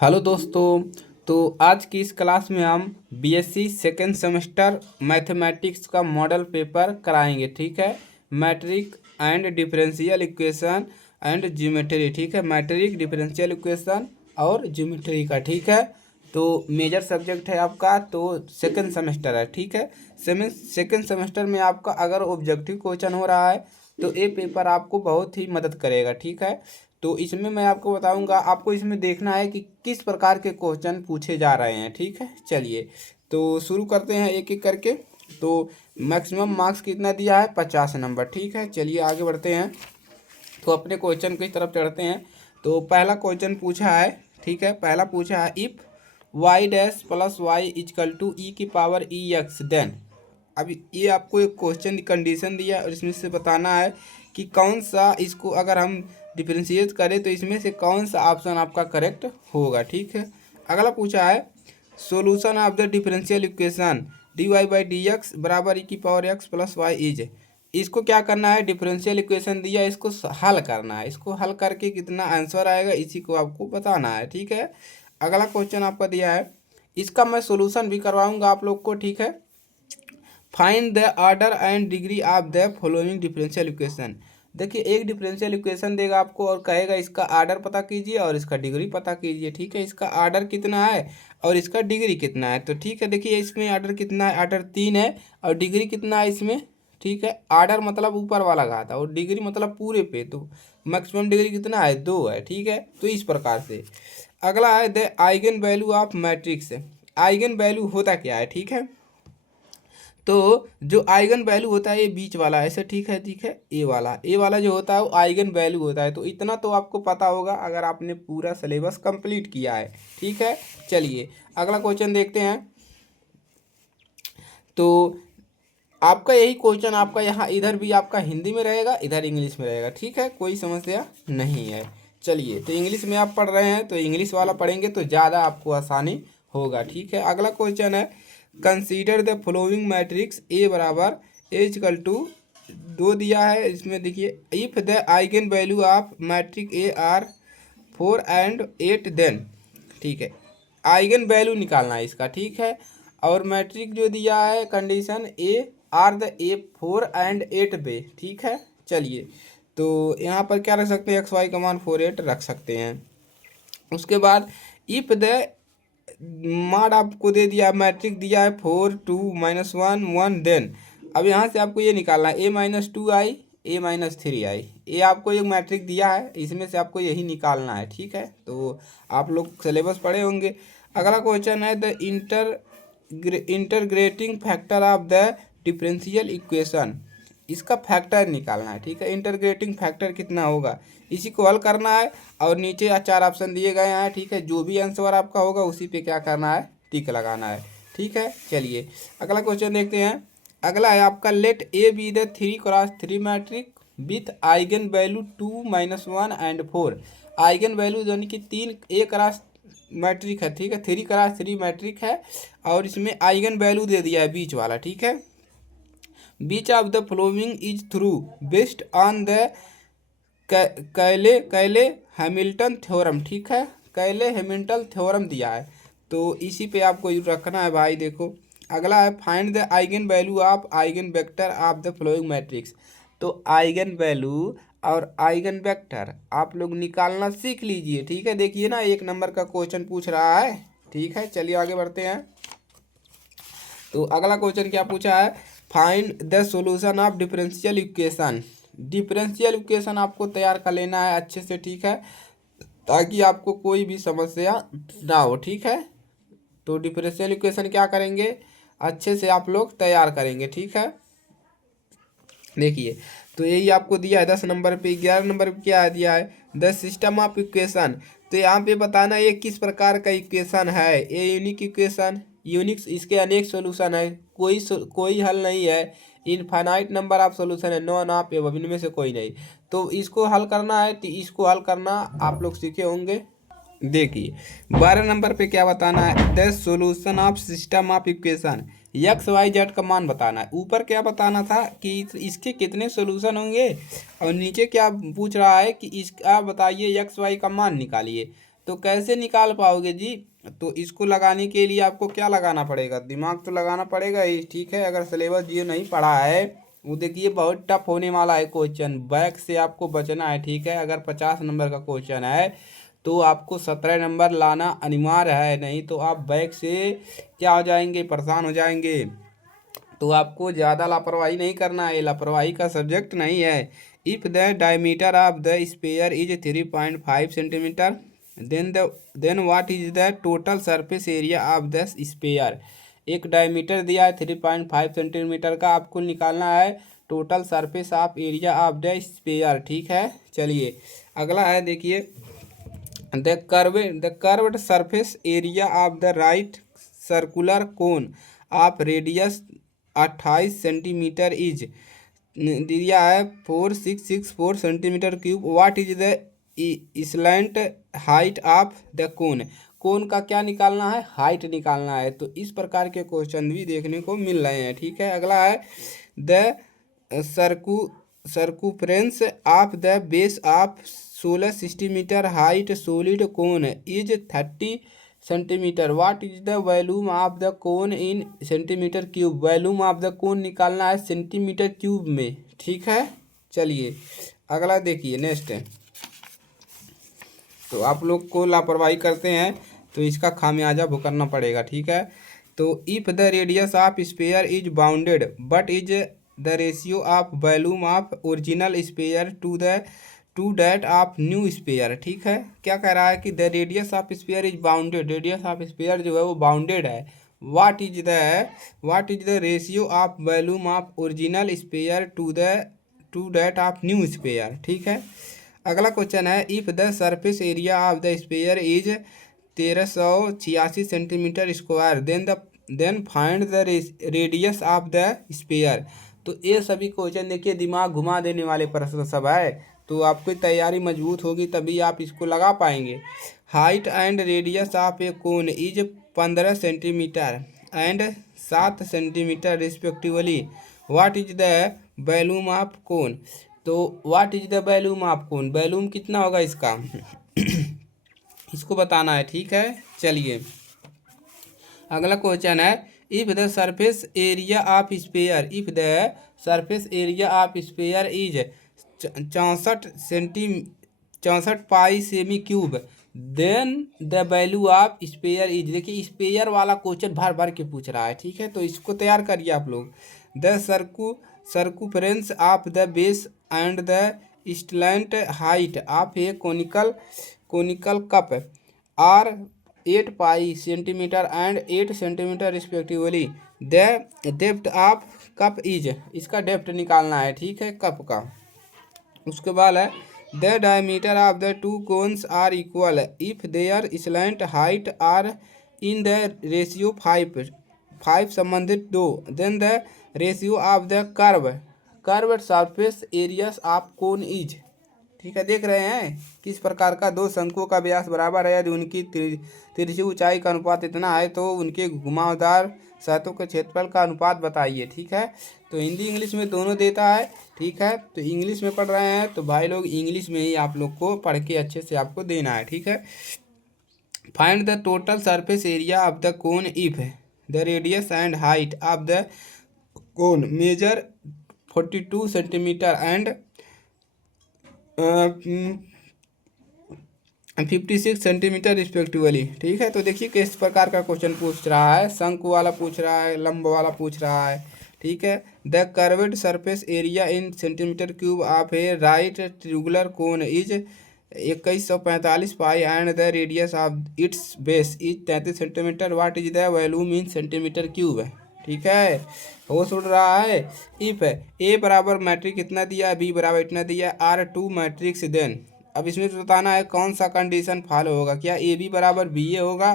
Hello दोस्तों। तो आज की इस क्लास में हम बीएससी सेकेंड सेमेस्टर मैथमेटिक्स का मॉडल पेपर कराएंगे। ठीक है, matrix and differential equation and geometry. ठीक है, मैट्रिक डिफरेंशियल इक्वेशन और ज्योमेट्री का। ठीक है, तो मेजर सब्जेक्ट है आपका, तो सेकेंड सेमेस्टर है। ठीक है, सेकेंड सेमेस्टर में आपका अगर ऑब्जेक्टिव क्वेश्चन हो रहा है तो ये पेपर आपको बहुत ही मदद करेगा। ठीक है, तो इसमें मैं आपको बताऊंगा, आपको इसमें देखना है कि किस प्रकार के क्वेश्चन पूछे जा रहे हैं। ठीक है, चलिए तो शुरू करते हैं एक एक करके। तो मैक्सिमम मार्क्स कितना दिया है? 50 नंबर। ठीक है, चलिए आगे बढ़ते हैं। तो अपने क्वेश्चन की तरफ चढ़ते हैं। तो पहला क्वेश्चन पूछा है, ठीक है, पहला पूछा है if y dash plus y equal to e की पावर ई एक्स देन। अभी ये आपको एक क्वेश्चन कंडीशन दिया है और इसमें से बताना है कि कौन सा, इसको अगर हम डिफ्रेंशिएट करें तो इसमें से कौन सा ऑप्शन आपका करेक्ट होगा। ठीक है, अगला पूछा है solution of the differential equation D Y by D X बराबर ई की power X plus Y is. इसको क्या करना है? डिफरेंशियल इक्वेशन दिया, इसको हल करना है। इसको हल करके कितना आंसर आएगा इसी को आपको बताना है। ठीक है, अगला क्वेश्चन आपका दिया है, इसका मैं सोल्यूशन भी करवाऊंगा आप लोग को। ठीक है, find the order and degree of the following differential equation. देखिए, एक डिफरेंशियल इक्वेशन देगा आपको और कहेगा इसका ऑर्डर पता कीजिए और इसका डिग्री पता कीजिए। ठीक है, इसका ऑर्डर कितना है और इसका डिग्री कितना है। तो ठीक है, देखिए इसमें ऑर्डर कितना है? ऑर्डर 3 है और डिग्री कितना है इसमें? ठीक है, ऑर्डर मतलब ऊपर वाला घात और डिग्री मतलब पूरे पे, तो मैक्सिमम डिग्री कितना है? 2 है। ठीक है, तो इस प्रकार से। अगला है the eigen value of matrix. Eigen value होता क्या है? ठीक है, तो जो आइगन वैल्यू होता है ये बीच वाला ऐसे। ठीक है, ठीक है, ए वाला जो होता है वो आइगन वैल्यू होता है। तो इतना तो आपको पता होगा अगर आपने पूरा सिलेबस कंप्लीट किया है। ठीक है, चलिए अगला क्वेश्चन देखते हैं। तो आपका यही क्वेश्चन आपका यहाँ इधर भी आपका हिंदी में रहेगा, इधर इंग्लिश में रहेगा। ठीक है, कोई समस्या नहीं है। चलिए, तो इंग्लिश में आप पढ़ रहे हैं तो इंग्लिश वाला पढ़ेंगे तो ज़्यादा आपको आसानी होगा। ठीक है, अगला क्वेश्चन है consider the following matrix A बराबर ए इक्वल टू 2 दिया है। इसमें देखिए if the eigen value of matrix A are 4 and 8 then. ठीक है, आइगन वैल्यू निकालना है इसका। ठीक है, और मैट्रिक जो दिया है condition A R the A 4 and 8 बे। ठीक है, चलिए तो यहाँ पर क्या रख सकते हैं? एक्स वाई का मान 4 8 रख सकते हैं। उसके बाद इफ द मान आपको दे दिया, मैट्रिक दिया है 4 2 -1 1 देन। अब यहाँ से आपको ये निकालना है A-2 i A-3 i। ये आपको एक मैट्रिक दिया है, इसमें से आपको यही निकालना है। ठीक है, तो आप लोग सिलेबस पढ़े होंगे। अगला क्वेश्चन है the integrating factor of the differential equation. इसका फैक्टर निकालना है। ठीक है, इंटरग्रेटिंग फैक्टर कितना होगा इसी को हल करना है और नीचे 4 ऑप्शन दिए गए हैं। ठीक है, जो भी आंसर आपका होगा उसी पे क्या करना है? टिक लगाना है। ठीक है, चलिए अगला क्वेश्चन देखते हैं। अगला है आपका let A be the 3x3 matrix with eigen value 2 -1 and 4। Eigen value यानी कि 3 ए क्रॉस मैट्रिक है। ठीक है, 3x3 मैट्रिक है और इसमें आइगन वैल्यू दे दिया है बीच वाला। ठीक है, which of the following is true based on the Cayley Cayley Hamilton theorem. ठीक है, कैले हैमिल्टन थ्योरम दिया है तो इसी पे आपको रखना है भाई। देखो अगला है find the eigen value of eigen vector of the flowing matrix. तो आइगन वैल्यू और आइगन वेक्टर आप लोग निकालना सीख लीजिए। ठीक है, देखिए ना 1 नंबर का क्वेश्चन पूछ रहा है। ठीक है, चलिए आगे बढ़ते हैं। तो अगला क्वेश्चन क्या पूछा है? Find the solution of differential equation. Differential equation आपको तैयार कर लेना है अच्छे से। ठीक है, ताकि आपको कोई भी समस्या ना हो। ठीक है, तो डिफरेंशियल इक्वेशन क्या करेंगे? अच्छे से आप लोग तैयार करेंगे। ठीक है, देखिए तो यही आपको दिया है 10 नंबर पे। 11 नंबर पे क्या दिया है? The system of equation. तो यहाँ पे बताना ये किस प्रकार का इक्वेशन है। ये यूनिक इक्वेशन, यूनिक्स, इसके अनेक सॉल्यूशन है, कोई हल नहीं है। इनफाइनाइट नंबर ऑफ सॉल्यूशन है, नॉन ऑफ एबव, इनमें से कोई नहीं। तो इसको हल करना है, तो इसको हल करना आप लोग सीखे होंगे। देखिए 12 नंबर पे क्या बताना है? The solution of system of equation. X Y Z का मान बताना है। ऊपर क्या बताना था कि इसके कितने सॉल्यूशन होंगे और नीचे क्या पूछ रहा है कि इसका बताइए एक्स वाई का मान निकालिए। तो कैसे निकाल पाओगे जी? तो इसको लगाने के लिए आपको क्या लगाना पड़ेगा? दिमाग तो लगाना पड़ेगा ही, ठीक है। अगर सिलेबस जियो नहीं पढ़ा है वो देखिए बहुत टफ होने वाला है क्वेश्चन, बैक से आपको बचना है, ठीक है। अगर 50 नंबर का क्वेश्चन है तो आपको 17 नंबर लाना अनिवार्य है, नहीं तो आप बैक से क्या हो जाएंगे, परेशान हो जाएंगे। तो आपको ज़्यादा लापरवाही नहीं करना है, लापरवाही का सब्जेक्ट नहीं है। If the diameter of the sphere is 3.5 centimetre then what is the total surface area of the sphere. एक डायमीटर दिया है 3.5 सेंटीमीटर का, आपको निकालना है total surface of area of the sphere, ठीक है। चलिए अगला है, देखिए the curved surface area of the right circular cone of radius 28 centimetre is दिया है 4664 centimetre cube. What is the slant height of the cone. Cone का क्या निकालना है? हाइट निकालना है। तो इस प्रकार के क्वेश्चन भी देखने को मिल रहे हैं, ठीक है। अगला है the circumference of the base of 16 centimetre height solid cone is 30 centimetre. What is the volume of the cone in centimetre cube. Volume of the cone निकालना है सेंटीमीटर क्यूब में, ठीक है। चलिए अगला देखिए, नेक्स्ट है। तो आप लोग को लापरवाही करते हैं तो इसका खामियाजा भुगतना पड़ेगा, ठीक है। तो if the radius of sphere is bounded but is the ratio of volume of original sphere to that of new sphere, ठीक है। क्या कह रहा है कि the radius of sphere is bounded, radius of sphere जो है वो बाउंडेड है। What is the ratio of volume of original sphere to that of new sphere, ठीक है। अगला क्वेश्चन है, if the surface area of the sphere is 1386 centimetre square then find the radius of the sphere. तो ये सभी question देखिए दिमाग घुमा देने वाले प्रश्न सब है, तो आपकी तैयारी मजबूत होगी तभी आप इसको लगा पाएंगे। Height and radius of a cone is 15 centimetre and 7 centimetre respectively. What is the volume of cone. तो what is the volume of cone, volume कितना होगा इसका इसको बताना है, ठीक है। चलिए अगला क्वेश्चन है, if the surface area of sphere is 64 pi cm cube then the value of sphere is. देखिए स्पेयर वाला क्वेश्चन भर भर के पूछ रहा है, ठीक है। तो इसको तैयार करिए आप लोग। The circumference of the base and the slant height of a conical cup are 8 pi centimetre and 8 centimetre respectively. The depth of cup is, इसका डेप्थ निकालना है, ठीक है, कप का। उसके बाद है the diameter of the two cones are equal if their slant height are in the ratio 5 संबंधित दो then the ratio of the curve surface areas of cone is, ठीक है। देख रहे हैं किस प्रकार का दो शंकुओं का व्यास बराबर है, यदि उनकी तिरछी ऊंचाई का अनुपात इतना है तो उनके घुमावदार सतहों के क्षेत्रफल का अनुपात बताइए, ठीक है। तो हिंदी इंग्लिश में दोनों देता है, ठीक है। तो इंग्लिश में पढ़ रहे हैं तो भाई लोग इंग्लिश में ही आप लोग को पढ़ के अच्छे से आपको देना है, ठीक है। Find the total surface area of the cone if the radius and height of the cone measure 42 centimetre and 56 centimetre respectively, ठीक है। तो देखिए किस प्रकार का क्वेश्चन पूछ रहा है, शंकु वाला पूछ रहा है, लंब वाला पूछ रहा है, ठीक है। The curved surface area in centimetre cube of a right triangular cone is 2145 pi and the radius of its base is 33 centimetre. What is the volume in centimetre cube, ठीक है। वो सुन रहा है। इफ ए बराबर मैट्रिक इतना दिया, B बराबर इतना दिया, R2 मैट्रिक्स देन। अब इसमें तो बताना है कौन सा कंडीशन फॉलो होगा, क्या ए बी बराबर बी ए होगा,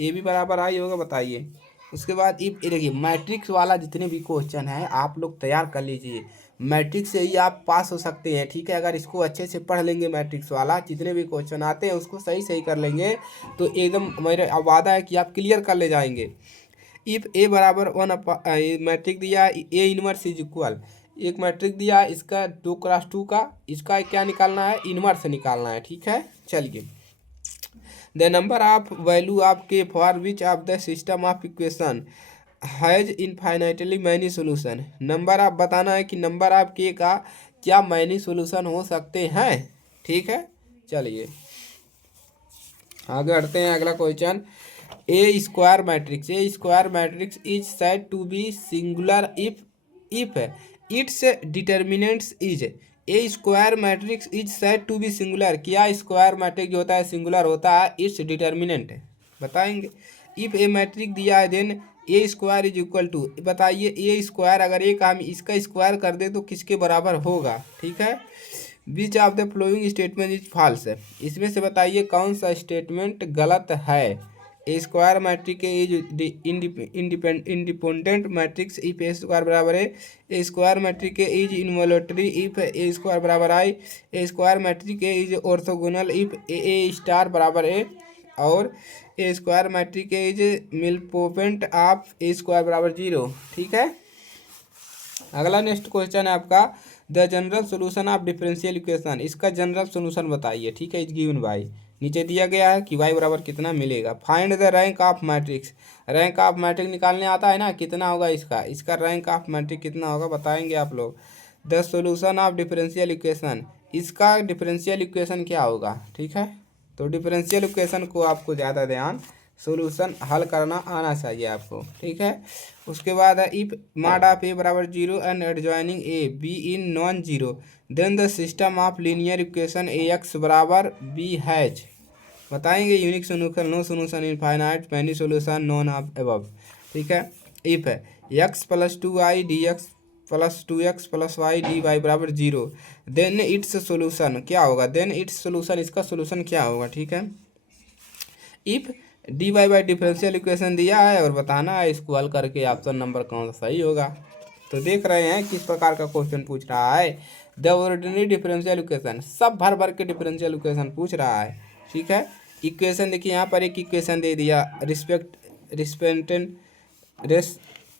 ए बी बराबर आई होगा, बताइए। उसके बाद इफ देखिए मैट्रिक्स वाला जितने भी क्वेश्चन है आप लोग तैयार कर लीजिए, मैट्रिक्स से ही आप पास हो सकते हैं, ठीक है। अगर इसको अच्छे से पढ़ लेंगे मैट्रिक्स वाला जितने भी क्वेश्चन आते हैं उसको सही सही कर लेंगे तो एकदम मेरा वादा है कि आप क्लियर कर ले जाएंगे। इफ ए बराबर 1 मैट्रिक दिया, ए इनवर्स इज इक्वल, एक मैट्रिक दिया इसका 2x2 का, इसका क्या निकालना है, इनवर्स निकालना है, ठीक है। चलिए the number of value of k for which of the system of equation has infinitely many solution. Number of बताना है कि नंबर ऑफ के का क्या मैनी सोल्यूशन हो सकते हैं। ठीक है, चलिए आगे बढ़ते हैं। अगला question, a square matrix is said to be singular if its determinants is. A square matrix is said to be singular, क्या स्क्वायर मैट्रिक्स जो होता है सिंगुलर होता है, इट्स डिटर्मिनेंट बताएंगे। इफ ए मैट्रिक्स दिया है then A square is equal to, बताइए ए स्क्वायर अगर एक हम इसका स्क्वायर कर दे तो किसके बराबर होगा। ठीक है, which of the following statement is false, इसमें से बताइए कौन सा स्टेटमेंट गलत है। A square matrix is independent matrix if A square बराबर है, A square matrix is involutory if A square बराबर I, A square matrix is orthogonal if A star बराबर ए, और A square matrix is nilpotent of A square बराबर 0। ठीक है, अगला next question है आपका, the general solution of differential equation, इसका जनरल सोल्यूशन बताइए। ठीक है, इज गिवन बाई, नीचे दिया गया है कि y बराबर कितना मिलेगा। Find the rank of matrix, rank of matrix निकालने आता है ना, कितना होगा इसका रैंक ऑफ मैट्रिक्स कितना होगा बताएंगे आप लोग। The solution of differential equation, इसका डिफरेंशियल इक्वेशन क्या होगा। ठीक है, तो डिफरेंशियल इक्वेशन को आपको ज़्यादा ध्यान सोल्यूशन हल करना आना चाहिए आपको। ठीक है, उसके बाद है इफ मॉड ऑफ ए बराबर 0 and adjoining A B in non zero then the system of linear equation A x बराबर बी हैज, बताएंगे unique solution, no solution, infinite, many solution, none of above. ठीक है, if है x plus 2y d x plus 2x plus y d y बराबर 0 then its solution क्या होगा, then its solution, इसका सोल्यूशन क्या होगा। ठीक है, if d Y by differential equation दिया है और बताना है, इसको हल करके ऑप्शन नंबर कौन सा सही होगा। तो देख रहे हैं किस प्रकार का क्वेश्चन पूछ रहा है, द ऑर्डिनरी डिफरेंशियल इक्वेशन, सब भर भर के डिफरेंशियल इक्वेशन पूछ रहा है। ठीक है, इक्वेशन देखिए यहाँ पर एक इक्वेशन दे दिया,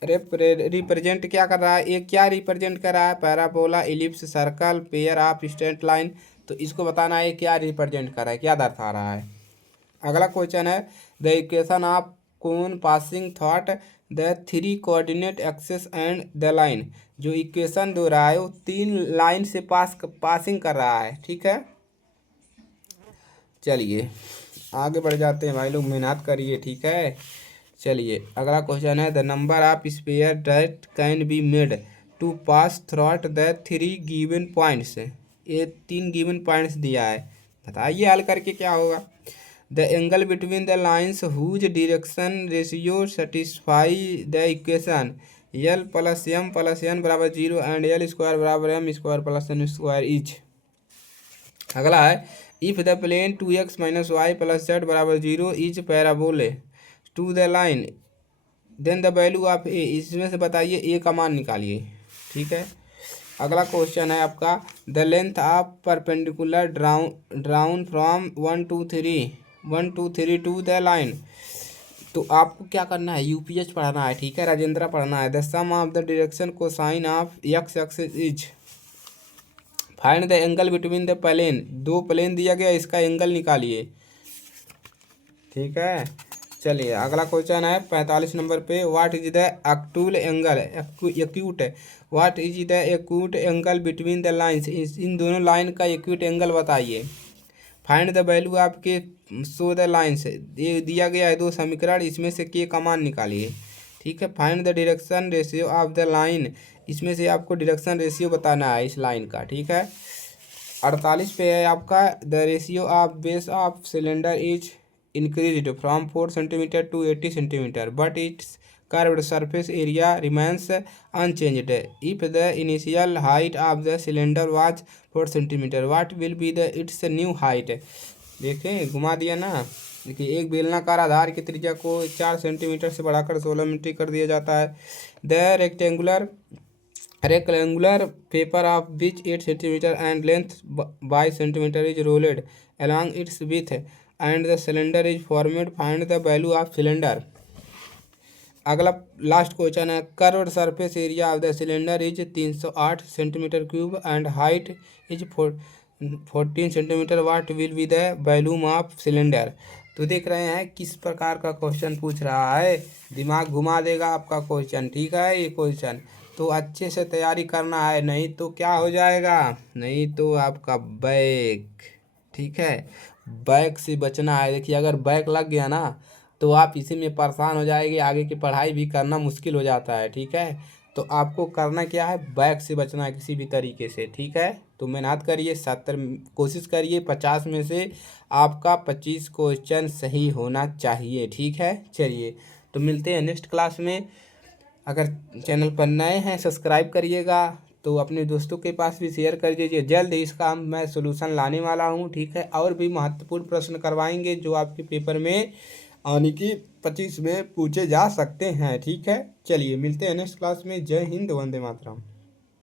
रिप्रेजेंट क्या कर रहा है, एक क्या रिप्रेजेंट कर रहा है, parabola, ellipse, circle, pair of straight line. तो इसको बताना है क्या रिप्रेजेंट कर रहा है, क्या दर्शा रहा है। अगला क्वेश्चन है, the equation of cone passing thought the 3 coordinate axes and the line, जो इक्वेशन दो रहा है वो 3 लाइन से पासिंग कर रहा है। ठीक है, चलिए आगे बढ़ जाते हैं भाई लोग, मेहनत करिए। ठीक है, चलिए अगला क्वेश्चन है, the number of sphere that can be made to pass through the 3 given points, ये 3 गिवन पॉइंट्स दिया है, बताइए हल करके क्या होगा। The angle between the lines whose direction ratio satisfy the equation l plus m plus n बराबर 0 and l square बराबर m square plus n square is. अगला है, if the plane 2x minus y plus z बराबर 0 is parallel to the line then the value of A, इसमें से बताइए ए का मान निकालिए। ठीक है, अगला क्वेश्चन है आपका, the length of perpendicular drawn from 1 2 3 to the line. तो आपको क्या करना है, यूपीएच पढ़ना है। ठीक है, राजेंद्र पढ़ना है। The sum of the direction cosine of x axis is, find the angle between the plane, 2 plane दिया गया, इसका एंगल निकालिए। ठीक है, चलिए अगला क्वेश्चन है 45 नंबर पे, what is the actual angle acute, what is the acute angle between the lines, इन दोनों लाइन का एक्यूट एंगल बताइए। Find the value of k so the lines, ये दिया गया है 2 समीकरण, इसमें से के का मान निकालिए। ठीक है, find the direction ratio of the line, इसमें से आपको डायरेक्शन रेशियो बताना है इस लाइन का। ठीक है, 48 पे है आपका, the ratio of base of cylinder is increased from 4 centimeter to 80 centimeter but its curved surface area remains unchanged if the initial height of the cylinder was 4 centimeter, what will be the its new height। देखें घुमा दिया ना, देखिए एक बेलनाकार आधार की त्रिज्या को 4 सेंटीमीटर से बढ़ाकर 16 मीटर कर दिया जाता है। The rectangular paper of which 8 centimeter and length by centimeter is rolled along its width and the cylinder is formed, find the value of cylinder। अगला लास्ट क्वेश्चन है, curved surface area of the cylinder is 308 centimetre cube and height is 14 centimetre, what will be the volume of cylinder. तो देख रहे हैं किस प्रकार का question पूछ रहा है, दिमाग घुमा देगा आपका क्वेश्चन, ठीक है ये क्वेश्चन। तो अच्छे से तैयारी करना है, नहीं तो क्या हो जाएगा, नहीं तो आपका बैक, ठीक है, बैक से बचना है। देखिए अगर बैक लग गया ना तो आप इसी में परेशान हो जाएंगे, आगे की पढ़ाई भी करना मुश्किल हो जाता है, ठीक है। तो आपको करना क्या है, बैक से बचना है किसी भी तरीके से, ठीक है। तो मेहनत करिए, 70 कोशिश करिए, 50 में से आपका 25 क्वेश्चन सही होना चाहिए, ठीक है। चलिए तो मिलते हैं नेक्स्ट क्लास में। अगर चैनल पर नए हैं सब्सक्राइब करिएगा, तो अपने दोस्तों के पास भी शेयर कर दीजिए। जल्द ही इसका मैं सोल्यूशन लाने वाला हूँ, ठीक है। और भी महत्वपूर्ण प्रश्न करवाएंगे जो आपके पेपर में आने की 25 में पूछे जा सकते हैं, ठीक है। चलिए मिलते हैं नेक्स्ट क्लास में। जय हिंद, वंदे मातरम।